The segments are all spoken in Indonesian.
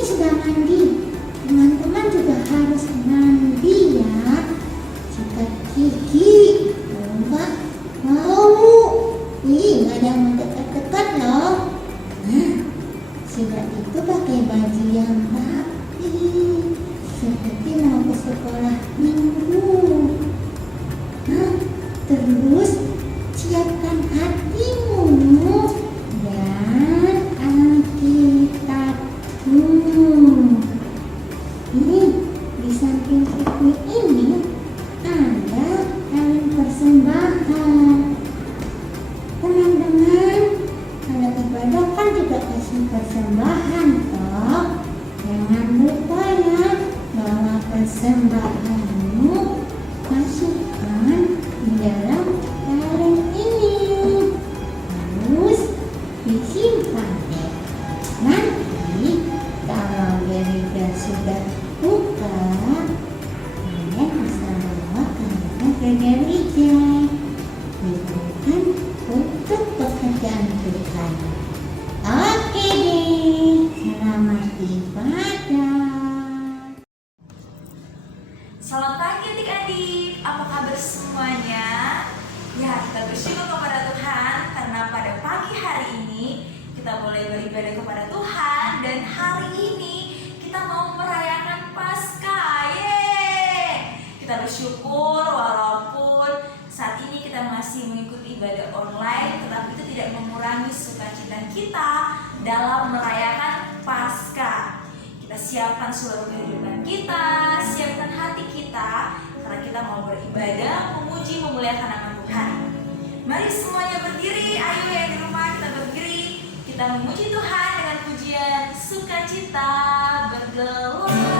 ini sudah mandi. Teman-teman juga harus mandi ya. Sikat gigi. Enggak mau. Nggak ada yang mendekat-dekat loh. Nah, sudah itu pakai baju yang rapi. Seperti mau ke sekolah minggu. Nah, terus siapkan hatimu dan Alkitabmu. Ini di samping buku ini ada kaleng persembahan. Teman-teman, kalau ibadah kan juga kasih persembahan toh. Jangan lupa ya, bawa persembahanmu, masukkan di dalam kaleng ini, terus disimpan deh. Nanti kalau gereja sudah buka, kalian bisa bawa kalengnya ke gereja. Itu kan untuk pekerjaan Tuhan. Oke deh, selamat ibadah. Selamat pagi adik-adik, apa kabar semuanya? Ya, kita bersyukur kepada Tuhan karena pada pagi hari ini kita boleh beribadah kepada Tuhan. Dan hari ini kita mau merayakan Paskah. Yeay! Kita bersyukur walaupun saat ini kita masih mengikuti ibadah online, tetapi itu tidak mengurangi sukacita kita dalam merayakan Paskah. Kita siapkan seluruh kehidupan kita, siapkan hati kita, karena kita mau beribadah, memuji, memuliakan nama Tuhan. Mari semuanya berdiri, ayo yang di rumah kita berdiri, kita memuji Tuhan dengan pujian sukacita bergelora.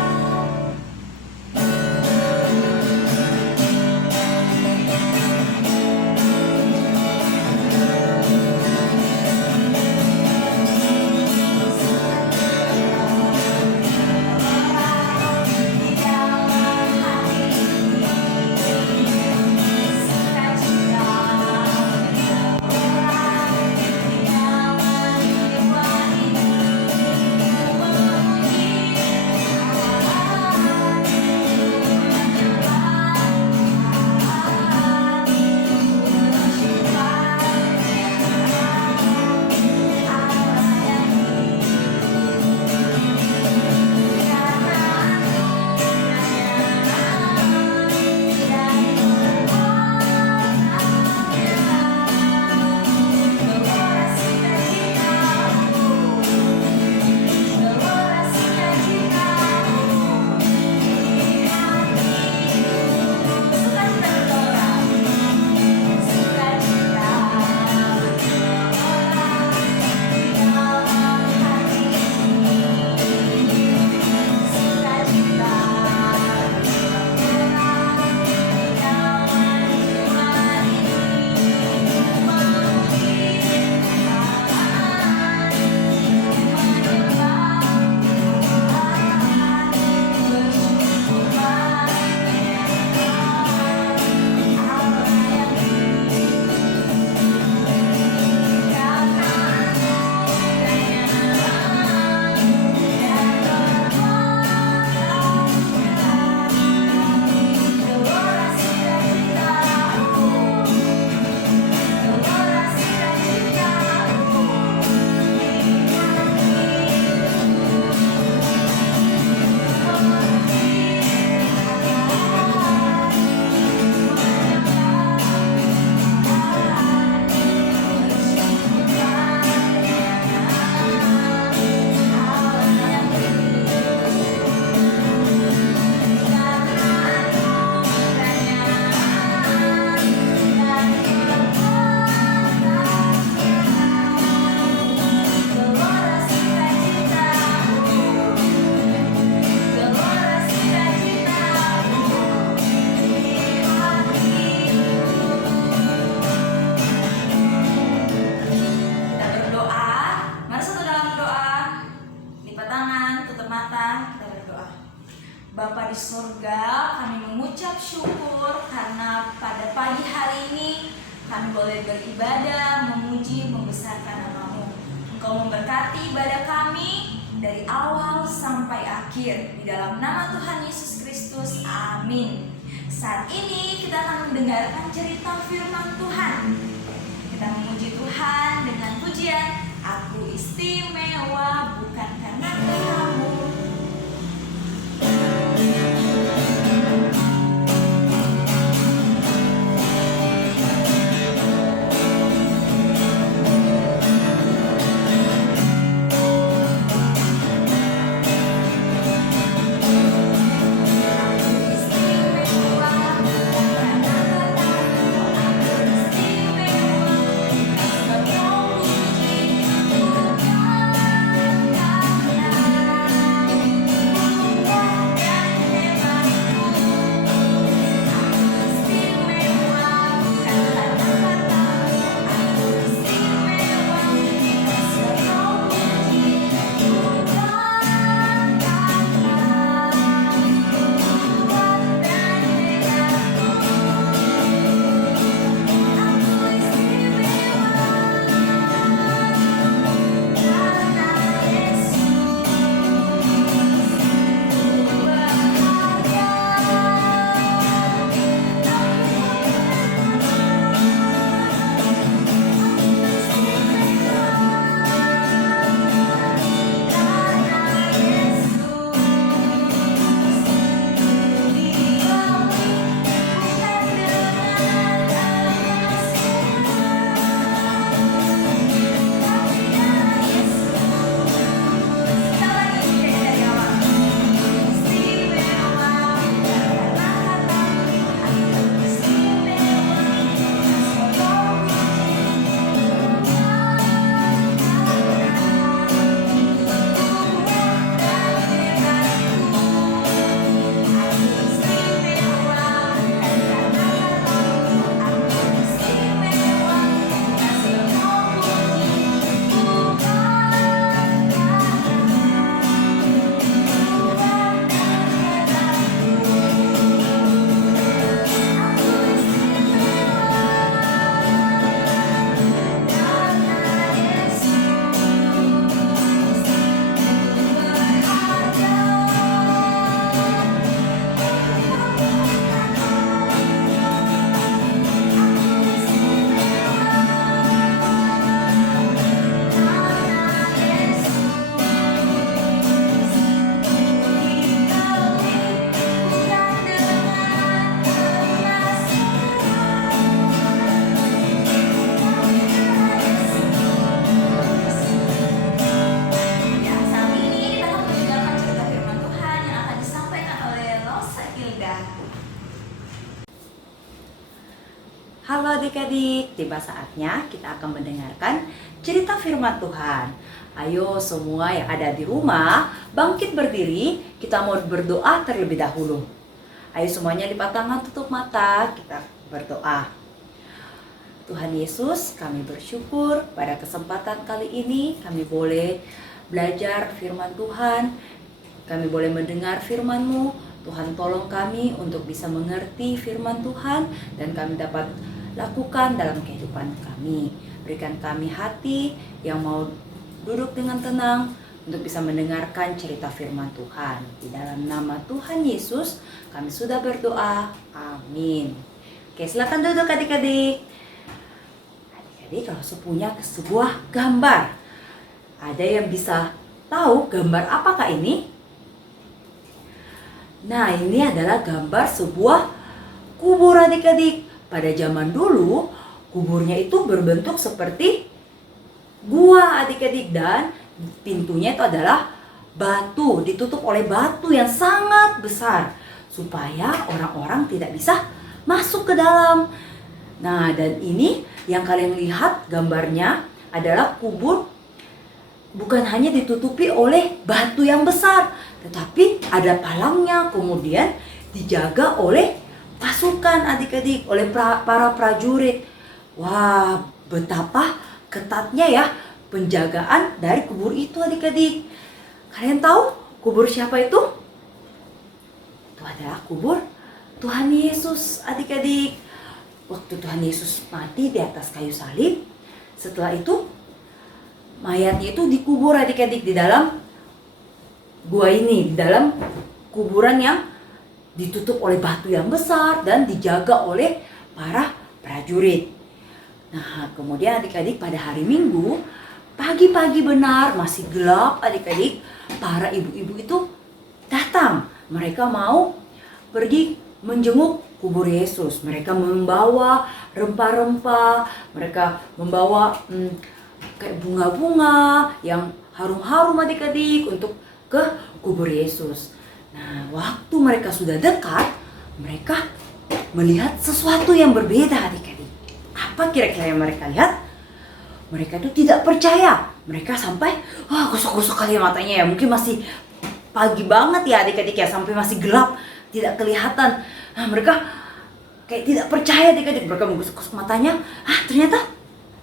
Bapa di surga, kami mengucap syukur karena pada pagi hari ini kami boleh beribadah, memuji, membesarkan nama-Mu. Engkau memberkati ibadah kami dari awal sampai sampai akhir. Di dalam nama Tuhan Yesus Kristus, amin. Saat ini kita akan mendengarkan cerita firman Tuhan. Kita memuji Tuhan dengan pujian, aku istimewa bukan karena kamu. Halo adik-adik, tiba saatnya kita akan mendengarkan cerita firman Tuhan. Ayo semua yang ada di rumah, bangkit berdiri, kita mau berdoa terlebih dahulu. Ayo semuanya lipat tangan, tutup mata, kita berdoa. Tuhan Yesus, kami bersyukur pada kesempatan kali ini kami boleh belajar firman Tuhan, kami boleh mendengar firman-Mu. Tuhan tolong kami untuk bisa mengerti firman Tuhan dan kami dapat lakukan dalam kehidupan kami. Berikan kami hati yang mau duduk dengan tenang untuk bisa mendengarkan cerita firman Tuhan. Di dalam nama Tuhan Yesus kami sudah berdoa. Amin. Oke, silakan duduk adik-adik. Adik-adik kalau punya sebuah gambar, ada yang bisa tahu gambar apakah ini? Nah, ini adalah gambar sebuah kubur adik-adik. Pada zaman dulu, kuburnya itu berbentuk seperti gua adik-adik dan pintunya itu adalah batu, ditutup oleh batu yang sangat besar supaya orang-orang tidak bisa masuk ke dalam. Nah, dan ini yang kalian lihat gambarnya adalah kubur bukan hanya ditutupi oleh batu yang besar, tetapi ada palangnya, kemudian dijaga oleh pasukan adik-adik, oleh para prajurit. Wah, betapa ketatnya ya penjagaan dari kubur itu adik-adik. Kalian tahu kubur siapa itu? Itu adalah kubur Tuhan Yesus adik-adik. Waktu Tuhan Yesus mati di atas kayu salib, setelah itu mayatnya itu dikubur adik-adik di dalam gua ini, di dalam kuburan yang ditutup oleh batu yang besar dan dijaga oleh para prajurit. Nah, kemudian adik-adik pada hari Minggu, pagi-pagi benar, masih gelap adik-adik, para ibu-ibu itu datang. Mereka mau pergi menjenguk kubur Yesus. Mereka membawa rempah-rempah, mereka membawa kayak bunga-bunga yang harum-harum adik-adik untuk ke kubur Yesus. Nah, waktu mereka sudah dekat, mereka melihat sesuatu yang berbeda adik-adik. Apa kira-kira yang mereka lihat? Mereka itu tidak percaya. Mereka sampai gosok-gosok kali matanya ya. Mungkin masih pagi banget ya adik-adik ya, sampai masih gelap, tidak kelihatan. Nah, mereka kayak tidak percaya adik-adik. Mereka menggosok-gosok matanya. Ternyata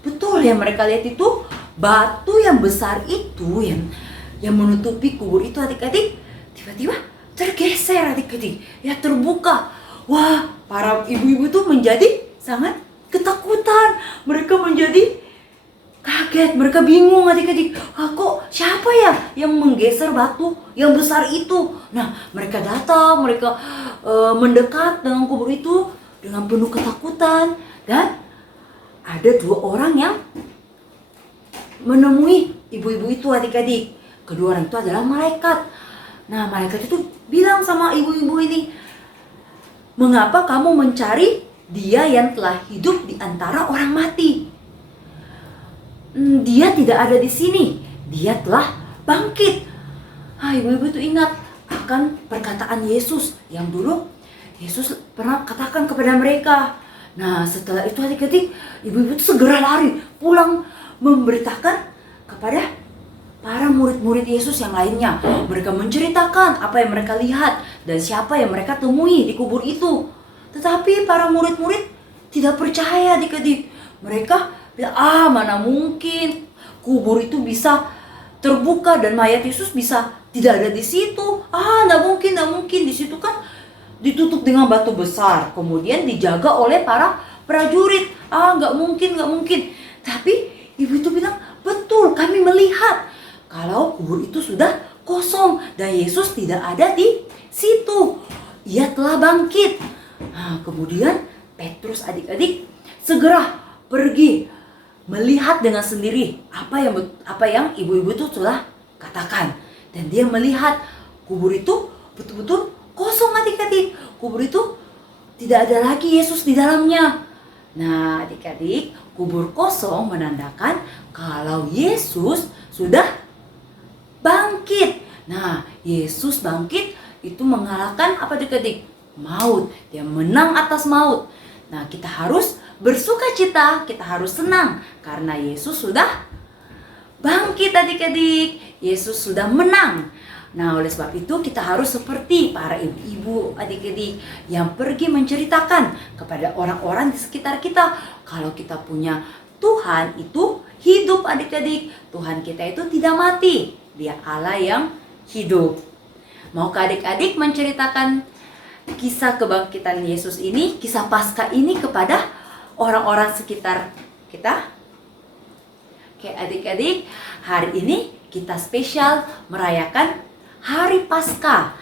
betul yang mereka lihat itu batu yang besar itu yang menutupi kubur itu adik-adik tiba-tiba tergeser adik-adik. Ya, terbuka. Wah, para ibu-ibu itu menjadi sangat ketakutan. Mereka menjadi kaget, mereka bingung adik-adik. Kok siapa ya yang menggeser batu yang besar itu? Nah, mereka datang, mereka mendekat dengan kubur itu dengan penuh ketakutan. Dan ada 2 orang yang menemui ibu-ibu itu adik-adik. Kedua orang itu adalah malaikat. Nah, malaikat itu bilang sama ibu-ibu ini, "Mengapa kamu mencari dia yang telah hidup di antara orang mati? Dia tidak ada di sini, dia telah bangkit." Ibu-ibu itu ingat akan perkataan Yesus yang dulu Yesus pernah katakan kepada mereka. Nah, setelah itu adik-adik, ibu-ibu itu segera lari pulang memberitakan kepada para murid-murid Yesus yang lainnya. Mereka menceritakan apa yang mereka lihat dan siapa yang mereka temui di kubur itu. Tetapi para murid-murid tidak percaya adik-adik. Mereka bilang, mana mungkin kubur itu bisa terbuka dan mayat Yesus bisa tidak ada di situ. Nggak mungkin. Di situ kan ditutup dengan batu besar, kemudian dijaga oleh para prajurit. Nggak mungkin. Tapi ibu itu bilang, betul, kami melihat kalau kubur itu sudah kosong dan Yesus tidak ada di situ. Ia telah bangkit. Kemudian Petrus adik-adik segera pergi melihat dengan sendiri apa yang ibu-ibu itu sudah katakan. Dan dia melihat kubur itu betul-betul kosong adik-adik. Kubur itu tidak ada lagi Yesus di dalamnya. Nah, adik-adik, kubur kosong menandakan kalau Yesus sudah bangkit. Nah, Yesus bangkit itu mengalahkan apa adik-adik? Maut. Dia menang atas maut. Nah, kita harus bersukacita, kita harus senang karena Yesus sudah bangkit adik-adik. Yesus sudah menang. Nah, oleh sebab itu kita harus seperti para ibu-ibu adik-adik yang pergi menceritakan kepada orang-orang di sekitar kita kalau kita punya Tuhan itu hidup adik-adik. Tuhan kita itu tidak mati, Dia Allah yang hidup. Maukah adik-adik menceritakan kisah kebangkitan Yesus ini, kisah Paskah ini kepada orang-orang sekitar kita? Oke adik-adik, hari ini kita spesial merayakan Hari Paskah,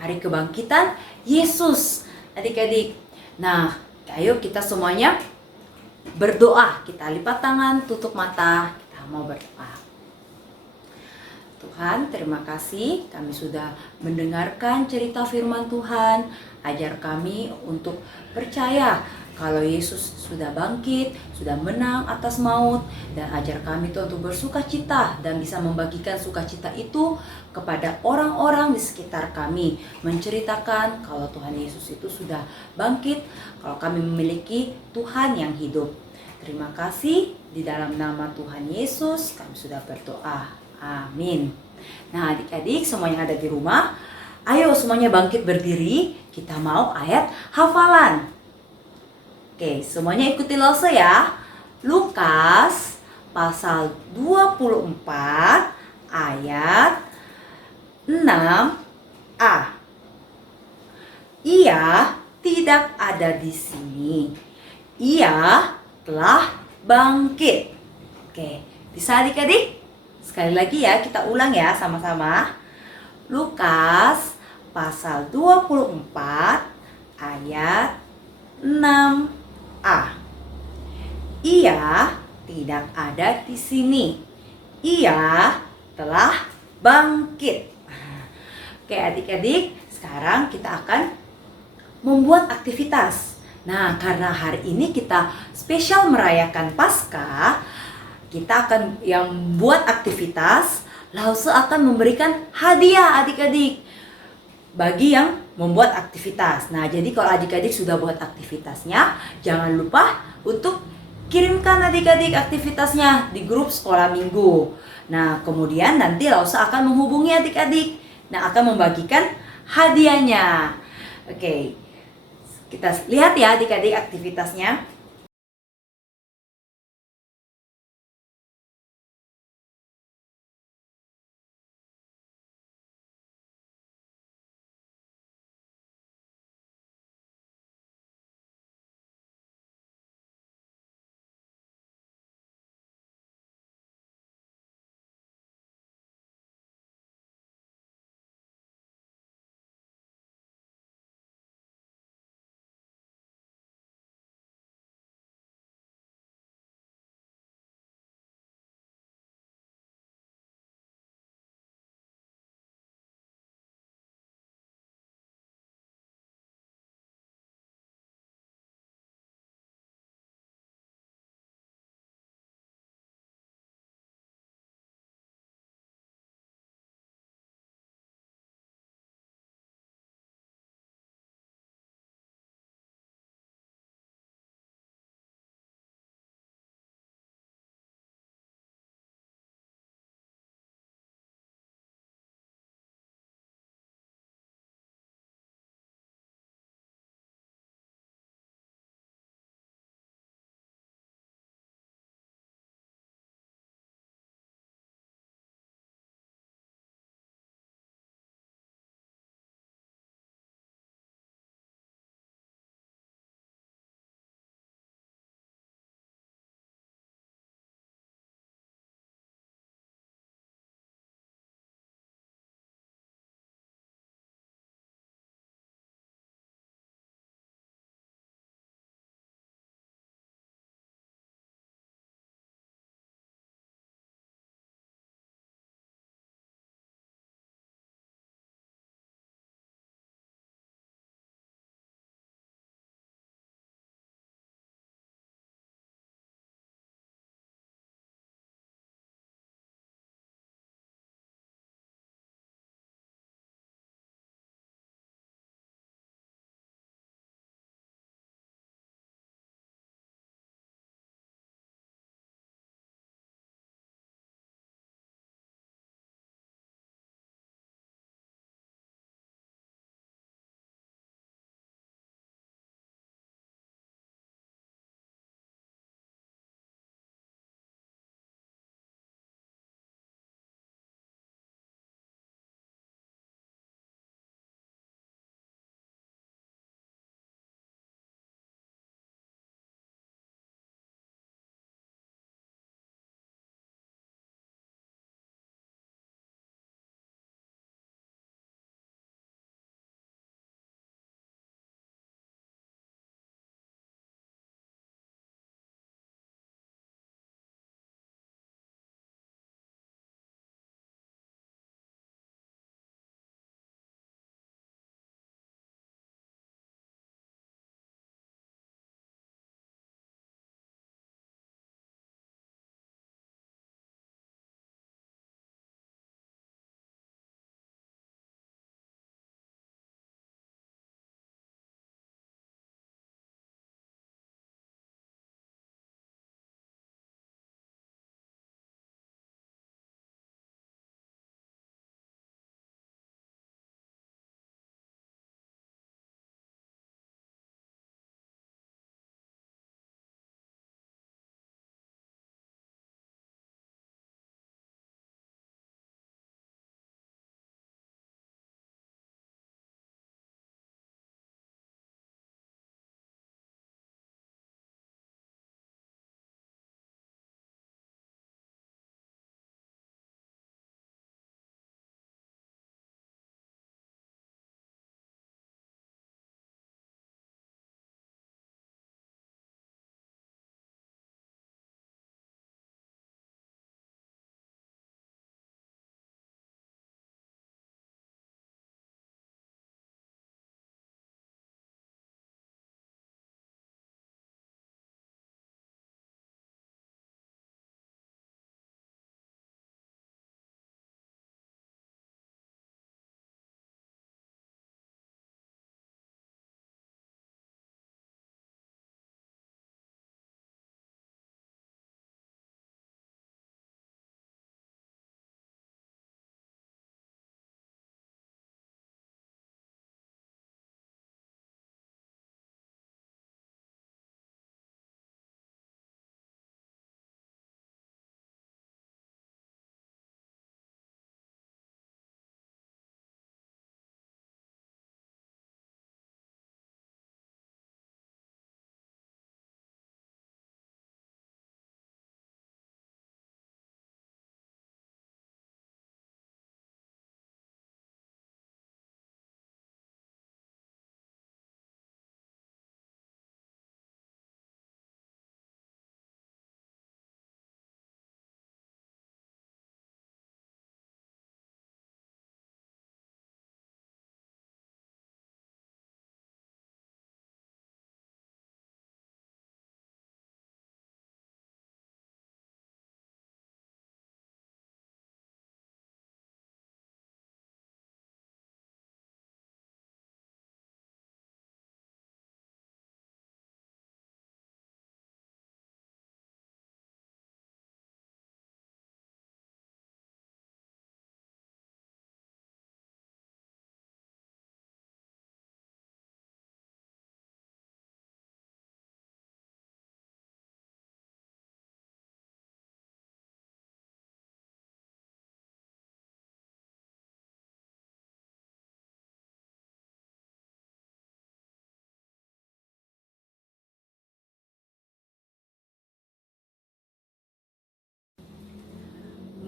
Hari Kebangkitan Yesus adik-adik. Nah, ayo kita semuanya berdoa. Kita lipat tangan, tutup mata, kita mau berdoa. Tuhan, terima kasih kami sudah mendengarkan cerita firman Tuhan. Ajar kami untuk percaya kalau Yesus sudah bangkit, sudah menang atas maut. Dan ajar kami Tuhan untuk bersukacita dan bisa membagikan sukacita itu kepada orang-orang di sekitar kami. Menceritakan kalau Tuhan Yesus itu sudah bangkit, kalau kami memiliki Tuhan yang hidup. Terima kasih, di dalam nama Tuhan Yesus kami sudah berdoa. Amin. Nah, adik-adik semua yang ada di rumah, ayo semuanya bangkit berdiri. Kita mau ayat hafalan. Oke, semuanya ikuti Lose ya. Lukas pasal 24 ayat 6a. Ia tidak ada di sini. Ia telah bangkit. Oke, bisa adik-adik? Sekali lagi ya, kita ulang ya sama-sama. Lukas pasal 24 ayat 6a. Ia tidak ada di sini. Ia telah bangkit. Oke adik-adik, sekarang kita akan membuat aktivitas. Nah, karena hari ini kita spesial merayakan Paskah, kita akan yang buat aktivitas, Lause akan memberikan hadiah adik-adik bagi yang membuat aktivitas. Nah, jadi kalau adik-adik sudah buat aktivitasnya, jangan lupa untuk kirimkan adik-adik aktivitasnya di grup sekolah minggu. Nah, kemudian nanti Lause akan menghubungi adik-adik. Nah, akan membagikan hadiahnya. Oke, kita lihat ya adik-adik aktivitasnya.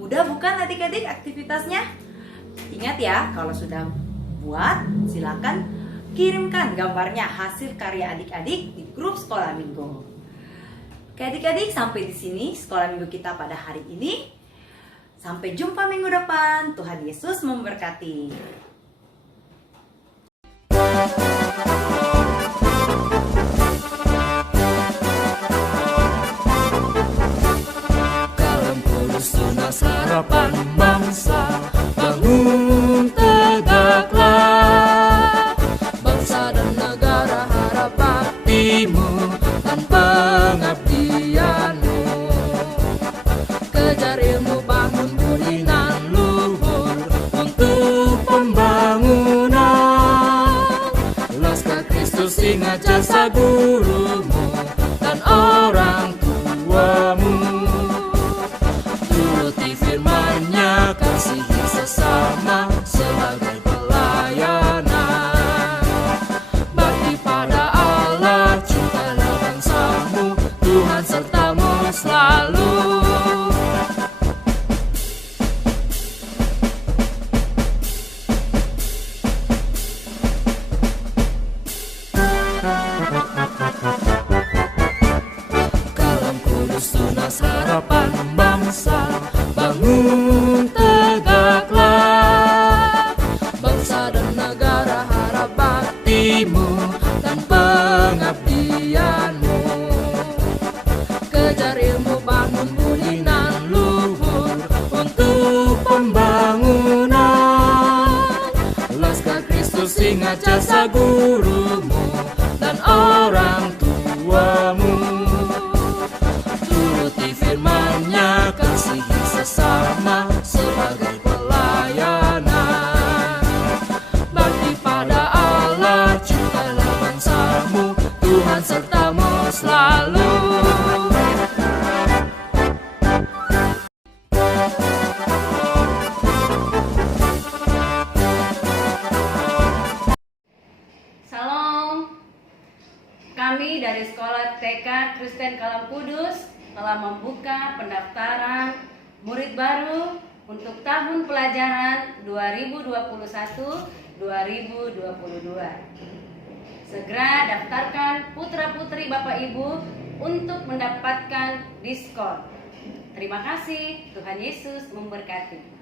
Udah bukan adik-adik aktivitasnya? Ingat ya, kalau sudah buat, silakan kirimkan gambarnya hasil karya adik-adik di grup Sekolah Minggu. Oke adik-adik, sampai di sini Sekolah Minggu kita pada hari ini. Sampai jumpa minggu depan. Tuhan Yesus memberkati. Kalam Kudus tunas harapan bangsa, bangun tegaklah. Bangsa dan negara harap baktimu dan pengabdianmu. Kejar ilmu, bangun budi nan luhur untuk pembangunan. Laskar Kristus, ingat jasa gurumu dan orang tuamu. Turuti firman-Nya, kasihi sesama sebagai pelayanan. Bakti pada Allah, cintalah bangsamu, Tuhan sertamu selalu. Kalam Kudus tunas harapan bangsa, bangun tegaklah. Bangsa dan negara harap baktimu dan pengabdianmu. Kejar ilmu, bangun budi nan luhur untuk pembangunan. Laskar Kristus, ingat jasa gurumu dan orang tuamu. Turuti firman-Nya, kasihi sesama sebagai pelayanan. Bakti pada Allah, cintalah bangsamu, Tuhan sertamu selalu. Salam. Kami dari Sekolah TK Kristen Kalam Kudus telah membuka pendaftaran murid baru untuk tahun pelajaran 2021-2022. Segera daftarkan putra-putri Bapak Ibu untuk mendapatkan diskon. Terima kasih, Tuhan Yesus memberkati.